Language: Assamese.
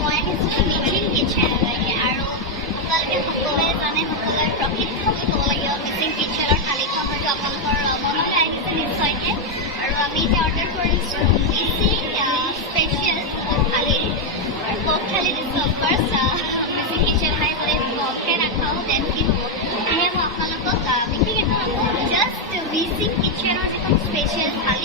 মই আহিছোঁ মিচিং কিটচেনলৈকে আৰু আপোনালোকে সকলোৱে জানে সকলোৱে প্ৰশিক্ষণ হ'ব লাগিব মিচিং কিটচেনৰ থালিখন হয়তো আপোনালোকৰ মনলৈ আহিছে নিশ্চয়কৈ আৰু আমি এতিয়া অৰ্ডাৰ কৰিছোঁ মিচিং স্পেচিয়েল থালি আৰু পৰ্ক থালি দিছোঁ অফক'ৰ্ছ মিচিং কিটচেন হয় বোলে পৰ্কে নাখাওঁ দেন কি হ'ব সেয়ে মই আপোনালোকক বিশেষ এটা জাষ্ট মিচিং কিটচেনৰ যিখন স্পেচিয়েল থালি